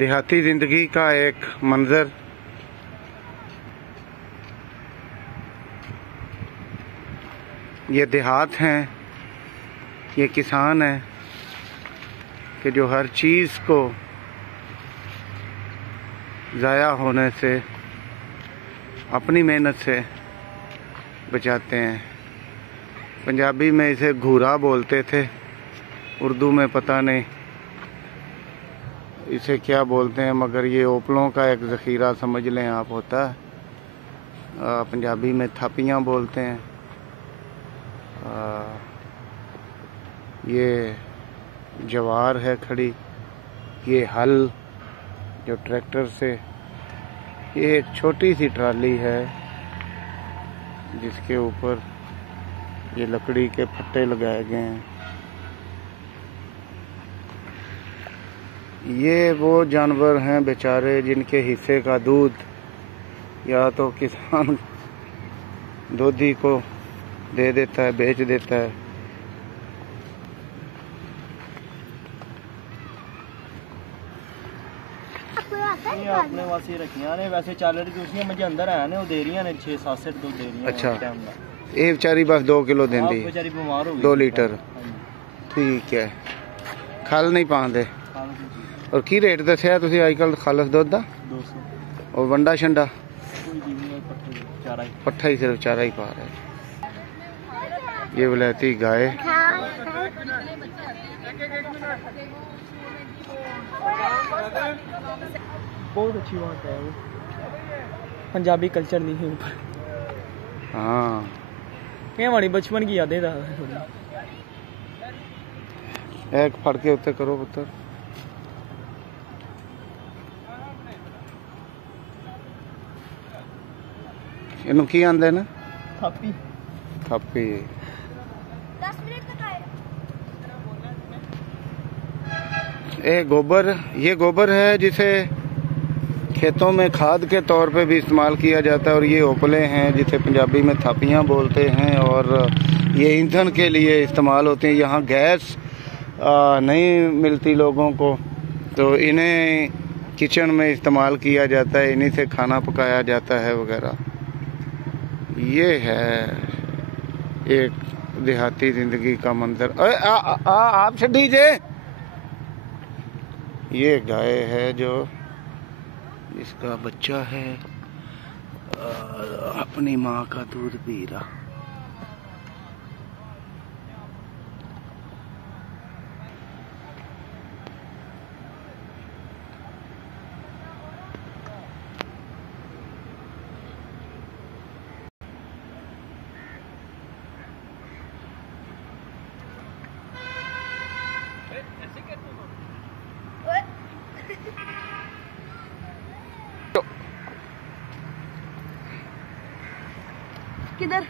देहाती ज़िंदगी का एक मंज़र। ये देहात हैं, ये किसान हैं कि जो हर चीज़ को ज़ाया होने से अपनी मेहनत से बचाते हैं। पंजाबी में इसे घूरा बोलते थे, उर्दू में पता नहीं इसे क्या बोलते हैं, मगर ये ओपलों का एक ज़ख़ीरा समझ लें आप होता है। पंजाबी में थापियाँ बोलते हैं। ये जवार है खड़ी, ये हल जो ट्रैक्टर से, ये एक छोटी सी ट्राली है जिसके ऊपर ये लकड़ी के फट्टे लगाए गए हैं। ये वो जानवर हैं बेचारे जिनके हिस्से का दूध या तो किसान दूधी को दे देता है, बेच देता है। अपने वास्ते रखियां ने, वैसे चल रही दूसरी मुझे अंदर है ने, वो दे रही ने 6-7 दूध दे रही। अच्छा, ये बेचारी बस 2 किलो देंदी, बेचारी बीमार हो गई 2 लीटर। ठीक है, खल नहीं पाते। और की रेट दसिया तुसी आजकल खालस दुध दा? 200। और वंडा शंडा पट्ठा ही सिर्फ चारा ही पा रहे। ये वलैती गाय, बहुत अच्छी बात है, वो पंजाबी कल्चर नहीं है। हाँ, ये हमारी बचपन की यादें था। एक फड़ के उत्ते करो पुत्र। इनू की आंदे ने? थापी। थापी। 10 मिनट तक आए। ये गोबर है जिसे खेतों में खाद के तौर पे भी इस्तेमाल किया जाता है। और ये ओपले हैं जिसे पंजाबी में थापियाँ बोलते हैं, और ये ईंधन के लिए इस्तेमाल होते हैं। यहाँ गैस नहीं मिलती लोगों को, तो इन्हें किचन में इस्तेमाल किया जाता है, इन्हीं से खाना पकाया जाता है वगैरह। ये है एक देहाती ज़िंदगी का मंजर। आप से दीजिए। ये गाय है जो इसका बच्चा है, अपनी माँ का दूध पी रहा। किधर?